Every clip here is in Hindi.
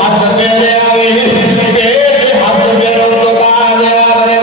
हाथ मेरे आवे पेट हाथ मेरे तो बाद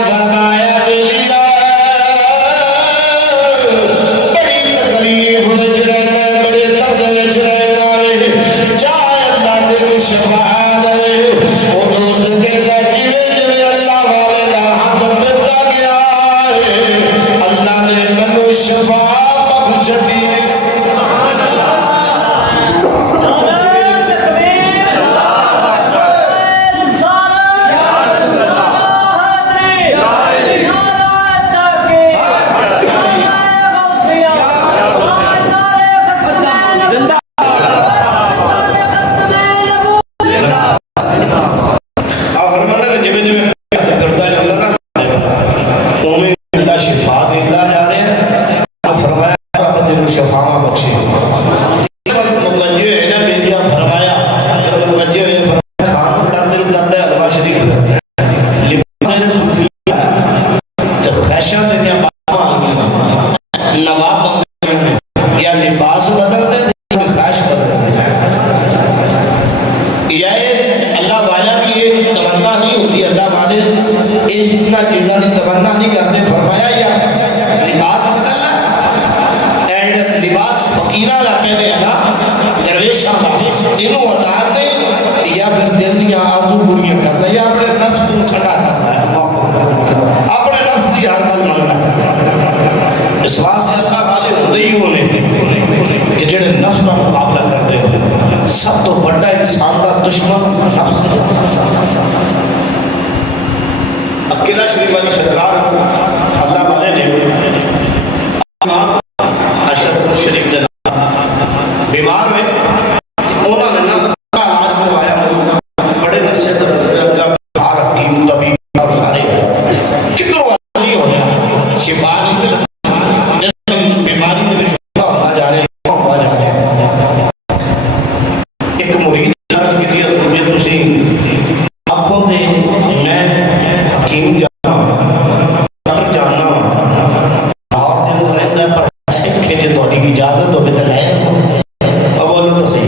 दिल शफावा बख्शे। मुवज्जे है ना बेदिया फरमाया, मुवज्जे है फरमाया खान बड़ा दिल करता है हलवा शरीफ लिबास सूफी तो फैशन दे नवाब या लिबास बदल दे ख्वाहिश बदल दे। यह अल्लाह वाला की एक तमन्ना नहीं होती, अल्लाह वाले इतना चीज़ा की तमन्ना नहीं करते। फरमाया या लिबास बदलना एंड लिबास फकीरा लाके में है ना दरवेशा इनू उतारते या फिर दिल दियाँ आरज़ू पूरी करता या अपने नफ्स को ठंडा करता है, अपने नफ्स की हर गल मानना। इस वास्ते अल्लाह वाले होते ही होने कि जेड़े नफ्स का मुकाबला करते हो। सब तो बड़ा इंसान का दुश्मन नफ्स है। अकेला शरीफ वाली सरकार अल्लाह वाले ने अशरफ शरीफ बीमार हुए, उन्होंने ना इलाज करवाया, बड़े नशे हकीम तबीब सारे किधरों नहीं हो रहा, शिफा नहीं बीमारी होता जा रहे होता जा रहे। एक मुरीद आखों दे मैं हकीम जाना डॉक्टर जानना लाहौर के अंदर रहता है, पर सिखे जो थोड़ी इजाजत हो तो लै बोलो तो सही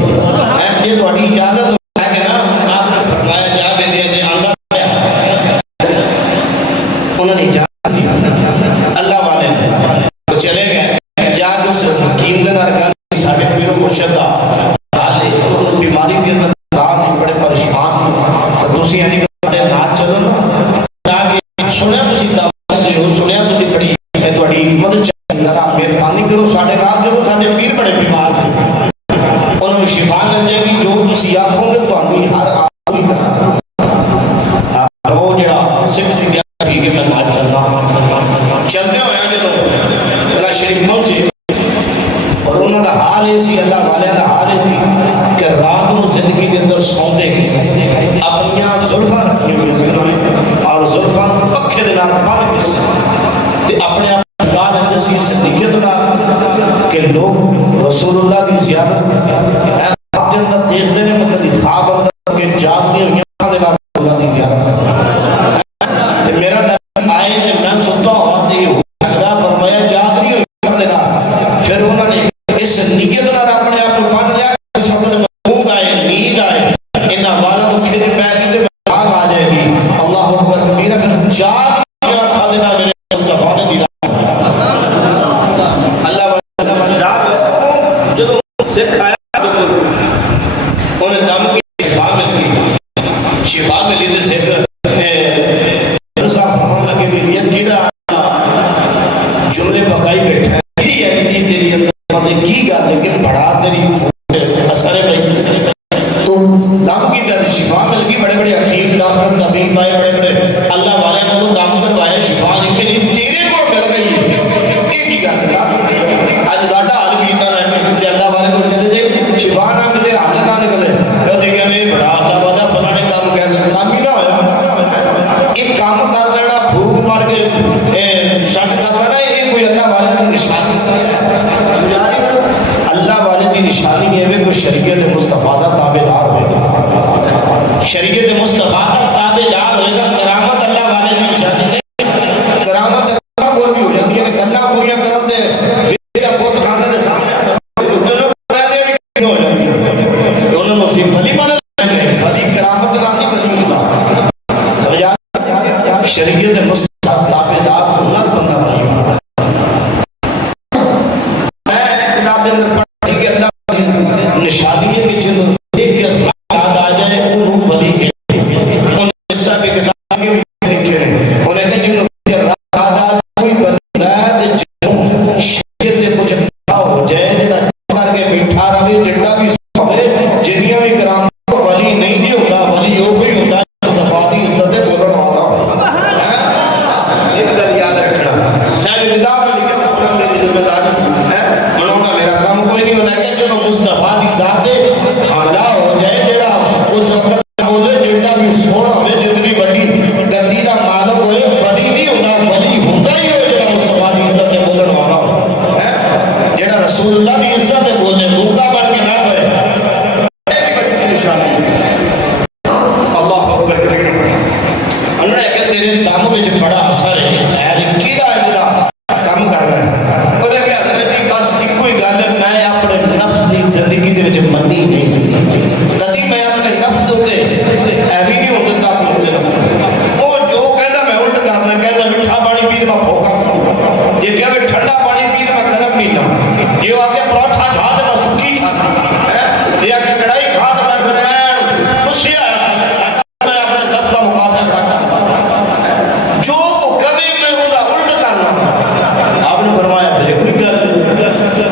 जे थोड़ी इजाजत हो कि ना आपने फरमाया जा दे आंदा उन्होंने इजाजत दी अल्लाह वाले तो चले गए जाके उस हकीम के नाल गल साडे पीर मुर्शिद दा हाल बीमारी के अंदर बड़े परेशान तो तुसी यानी नाल चलो ना जाके सुनिया तुसी दावत हो सुनिया तुसी बड़ी थोड़ी मदद जरा मेहरबानी करो साडे नाल चलो, साडे पीर बड़े बीमार ने उन्होंने शिफा मिल जाएगी, जो तुसी आखोगे तुहानू हर आदमी वो जड़ा सिख सिखा ठीक है मैं नाल चलना। चलते होया जदों अल्लाह शरीफ पहुंचे और उन्होंने हाल ये सी अल्लाह वाले का हाल ये सी कि रात को जिंदगी के अंदर सौंदे अपनी जुल्फा रखी हुई और जुल्फा पखे के नाल बन के अपने आप गाल नसी सदीकत नाल कि लोग रसूलुल्लाह की ज़ियारत के अंदर देखते हैं, मैं कभी ख्वाब अंदर के जागदी हुई दे नाल रसूलुल्लाह की ज़ियारत ते मेरा आए कि मैं सुता हुआ नहीं हूं फरमाया जाग रही हुई दे नाल। फिर उन्होंने इस नीयत नाल अपने आप को बन लिया इस वक्त ऊँग आए नींद आए इन्हां वालों को खिज पै गई तो आग आ जाएगी। अल्लाह अकबर कबीरा। फिर जाग अखा दे नाल मेरे मुस्तफा ने दी अल्लाह वाला जाग जदों सिख आया उन्हें दम की शिफा मिली तो सिख लगे भी जुमले पकाई बैठा की गल है कि बड़ा तेरी असर है भाई तो दम की दर्द शिफा मिल गई। बड़े बड़े हकीम डॉक्टर तबीब आए, बड़े बड़े अल्लाह वाले को दम करवाया, शिफा निकली तेरे को मिल गई। एक ही गल अज साडा हाल भी इतना है कि अल्लाह वाले को चले जाए शिफा ना मिले हाल ना निकले असं कहने बड़ा अल्लाह वाला फलाने काम कह काम ही ना होया। एक काम कर लेना फूक मार के शक कर लेना ये कोई अल्लाह वाले की निशानी अल्लाह वाले की निशानी है वे कोई शरीयत मुस्तफा का ताबेदार होगा, शरीयत मुस्तफा का ताबेदार होगा। करामत अल्लाह वाले की निशानी है, करामत कोई भी हो जाती है गल्लां पूरियां करन दे मेरा पुत खाने दे सामने हो जाती है उन्होंने सिर्फ वली मान वली करामत नाम नहीं वली होता समझा। शरीयत मुस्तफा ताबेदार होना बंदा वली होता है। मैं किताब के अंदर पढ़ी कि अल्लाह निशानी है कि जो देख के याद आ जाए वो वली के उन्होंने सब किताब के लिखे हैं उन्होंने जो याद आ कोई बंदा जो शरीयत से कुछ हो जाए जेड़ा करके बैठा रहे जितना भी होवे जिन्नियां भी करामत वली नहीं भी होता, वली वो कोई होता मुस्तफा दी इज्जत बोलने वाला है। एक पी मैं फोका, ये क्या वे ठंडा पानी पी मैं गर्म पीना, ये आके पराठा खा तो मैं सुखी खाता है, ये आके कढ़ाई खा तो मैं फिर गुस्से आया, मैं अपने दब का मुकाबला करता जो कभी मैं उनका उल्ट करना। आपने फरमाया फिर कोई गल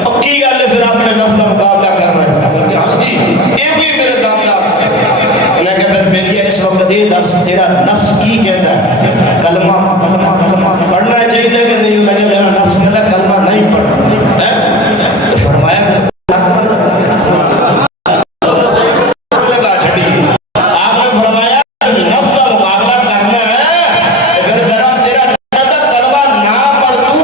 पक्की गल है, फिर आपने नफ्स का मुकाबला करना है। हाँ जी ये भी मेरे दामदास मैं कहा फिर मेरी इस वक्त ये दस तेरा नफ्स की कहता है कलमा कलमा कलमा पढ़ना चाहिए कि नहीं, मैंने मेरा नफ्स कहता कलमा नहीं पढ़ना है। तो फरमाया आपने फरमाया नफ्स का मुकाबला करना है, फिर जरा तेरा कलमा ना पढ़ तू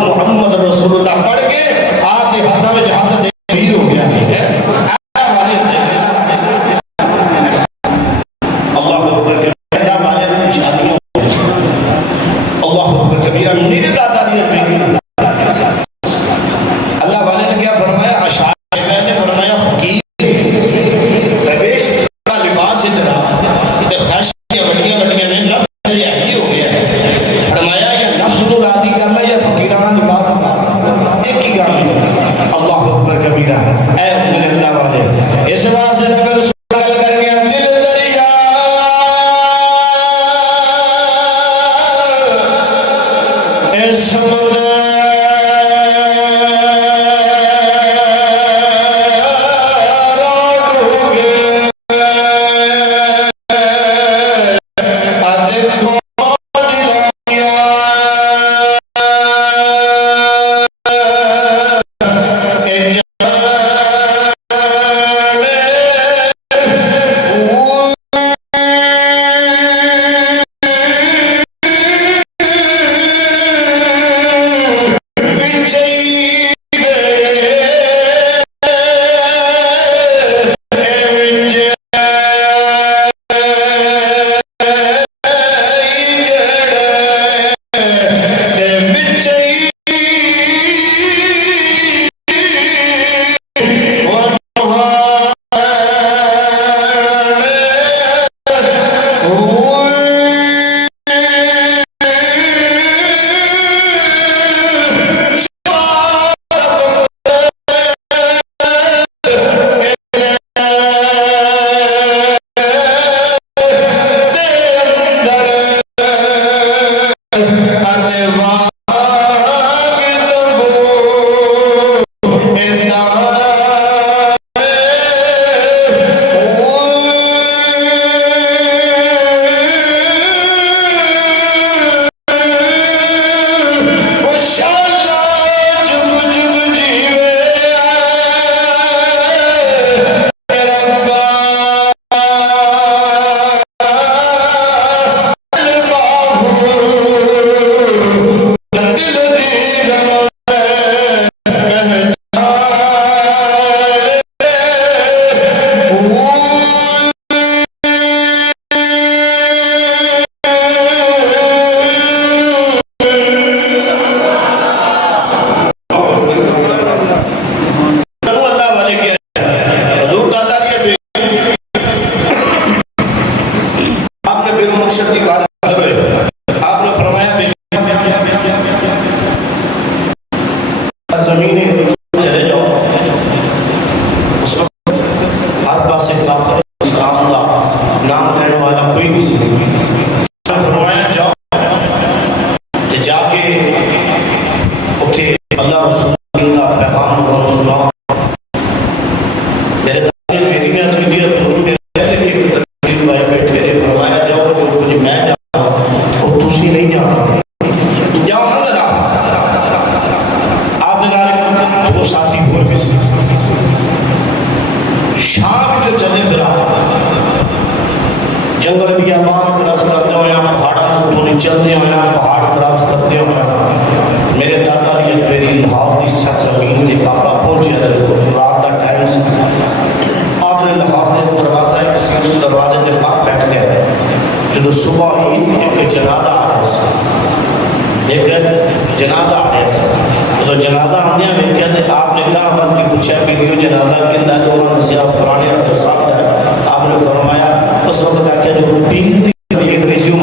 मोहम्मद रसूलुल्लाह पढ़ के आपके हाथों में जहां तक भीड़ हो गया है। अल्लाह वाले ने क्या फरमाया, अशार ने फरमाया प्रवेश का लिबास इतना वड्डियां वड्डियां ने नफ्स ही हो गया है। फरमाया या नफ्स को राजी करना या फकीराना लिबास एक ही काम है। अल्लाह अकबर कबीरा ऐ अल्लाह वाले इस वास्ते नबी गल करके दिल दरिया इस जंगल बियाबान क्रॉस करते हुए पहाड़ों को चलते हुए पहाड़ क्रॉस करते हुए मेरे दादा जी मेरी लाहौर की सख्त जमीन के पापा पहुंचे रात का टाइम आपने लाहौर के दरवाजा एक दरवाजे के पास बैठ गए जो सुबह ही एक जनाजा आ रहा एक जनाजा आ रहा तो जनाजा आने वेख्या आपने कहा बात की पूछा कि जनाजा कहता है तो उन्होंने दसिया फलाने साहब है आपने फरमाया उस वक्त आख्या जो 3 एक रेज्यूम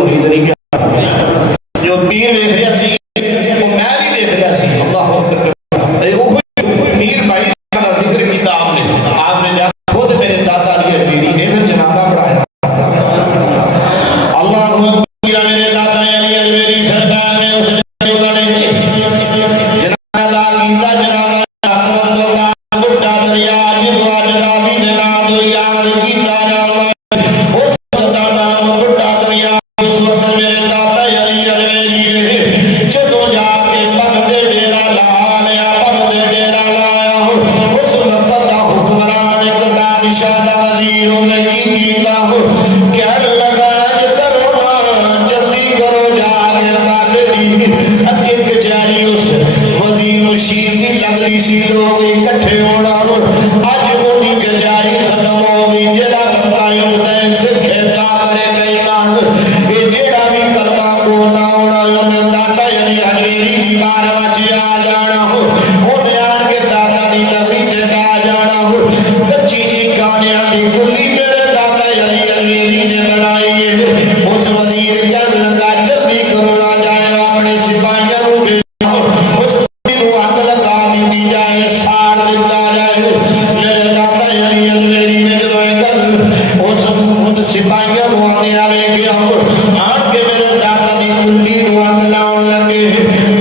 आन के मेरे दादा की कुंडी को अग लाउन लगे,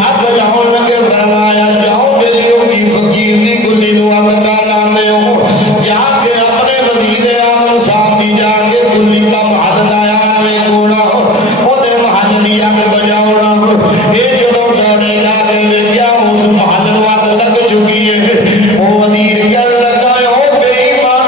अग लाउन लगे। फरमाया जाओ मेरी होगी फकीर की कुंडी को अग पा लाने हो, जाके अपने वजीर आजम साहब की जाके कुंडी का महल लाया में कोड़ा ओदे महल की अग बजाओना। ये जो दौड़े जाके वेख्या उस महल को अग लग चुकी है। वो वजीर कर लगा ओ बेईमान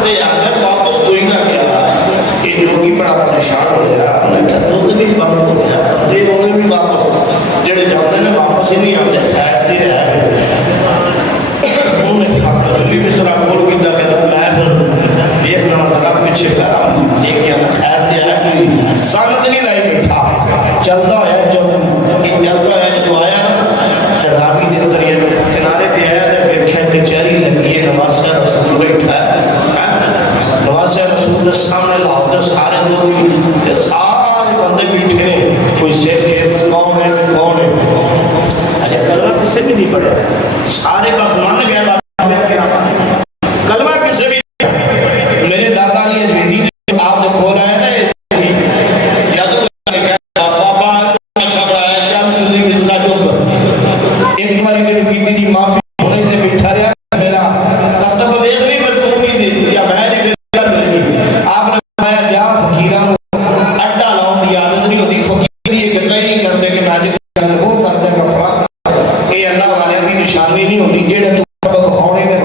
बंदे आ गए वापस कोई ना गया। ये जोगी बड़ा परेशान हो गया, उन्हें कहा दुध भी बंद हो गया, बंदे उन्हें भी वापस जेडे जाते हैं वापस ही नहीं आते, साइड से रह गए। उन्हें कहा भी सरा बोल कि मैं फिर देखना जरा पीछे करा लेके आना खैर दिया है कोई संगत नहीं लाई बैठा चलता है जो चलता है जो आया ना रावी के अंदर ये किनारे पे आया तो देखा कचहरी लगी है, नवाज़ रसूल बैठा है, नवाज़ रसूल के सामने लाहौर सारे लोग सारे बंदे बैठे हैं, कोई सिख है कौन है कौन है, अच्छा कलमा किसी भी नहीं पढ़े, सारे बस मन गए कलमा किसी भी। मेरे दादा ने बेटी आप जो बोल रहे हैं ना जादू बाबा अच्छा बनाया चल चुली कितना जो एक बारी मेरी बीती की माफी होने से बिठा रहा मेरा तब तक वेद भी पर तुम ही दे या मैं नहीं कर रही आपने बताया जा फकीरां अड्डा लाऊं दी आदत नहीं होती, फकीर ये गल्ला ही नहीं करते कि मैं जो वो करते कफरा ये अल्लाह वाले की निशानी नहीं होती जेड़े तू होने में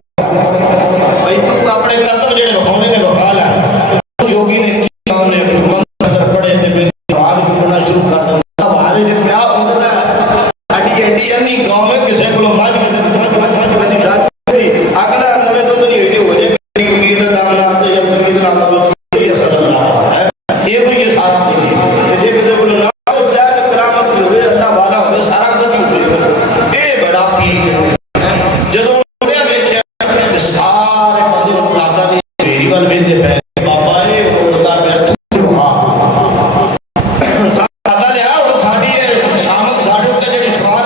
भाई तू अपने कर्तव्य जेड़े होने में बहा ला। योगी ने किया ने मंत्र पढ़े थे भाग चुकना शुरू कर दिया, भावे ने क्या होता है अड़ी एडी अन्नी गांव में किसी को मार के अगला नवे तो नहीं वीडियो हो जाए कीर का नाम ना तो जब तक नाम ना ये सल्लल्लाहु है ये कोई ये सारा नहीं जे किसी को ना शायद करामत होवे अल्लाह वाला होवे सारा कुछ हो ए बड़ा पीर जदों उन्हें देखा तो सारे बंदे दादा ने मेरी वाल वेंदे पे बाबा ये बोलदा पे तू हां दादा ने आ वो साडी शामत साडो ते जेडी सवाल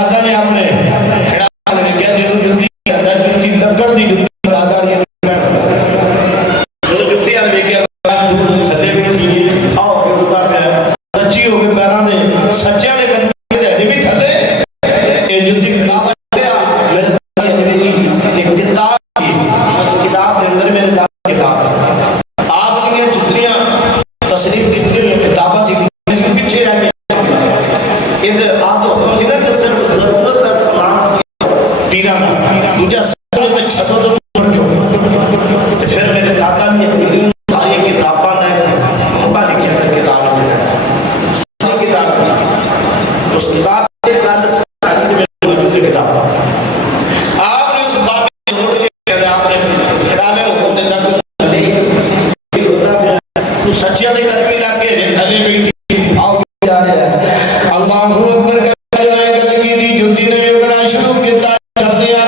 दादा ने अपने लकड़ दी जुत्ती दादा ने जो जुत्ती आ लेके थले बैठी आओ के उता पे सच्ची हो के पैरां दे सच्चियां ने करके दे भी थले ए जुत्ती किताब गया मेरे मेरी एक किताब थी उस किताब के अंदर मेरे किताब आप की जुत्तियां तशरीफ की किताबें सी पीछे रह गई इधर आप तो हुक्म सी ना कि सिर्फ जरूरत का सामान पीना दूजा छतों तो फिर मेरे दादा ने सारी किताबें ने लिखी फिर किताब उस किताब के मौजूद किताब आपने उस बात आपने किताबें हुक्म देता तू सच्चिया के करके लाके थले बैठी आओ जा रहे हैं अल्लाहू अकबर करके दी जुती ने बना शुरू किया चलते आ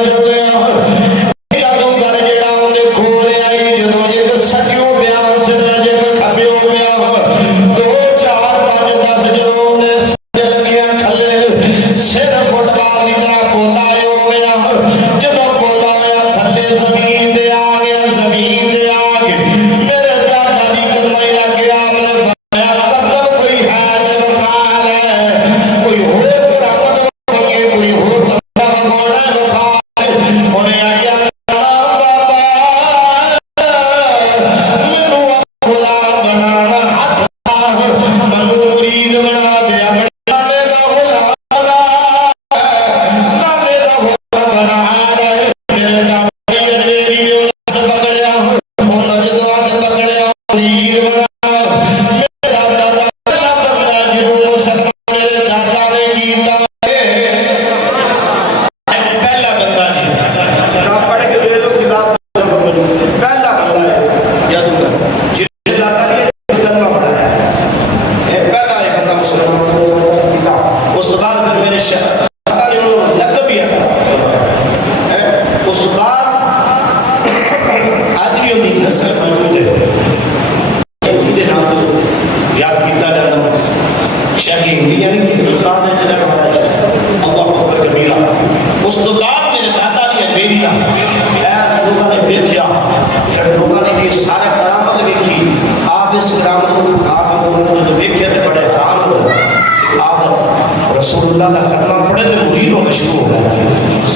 रसूलुल्लाह का खतमा पढ़े तो मुरीद होना शुरू हो गया,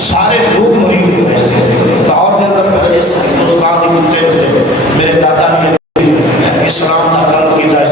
सारे लोग मुरीद हो गए। लाहौर के अंदर मेरे दादा ने इस्लाम का काम किया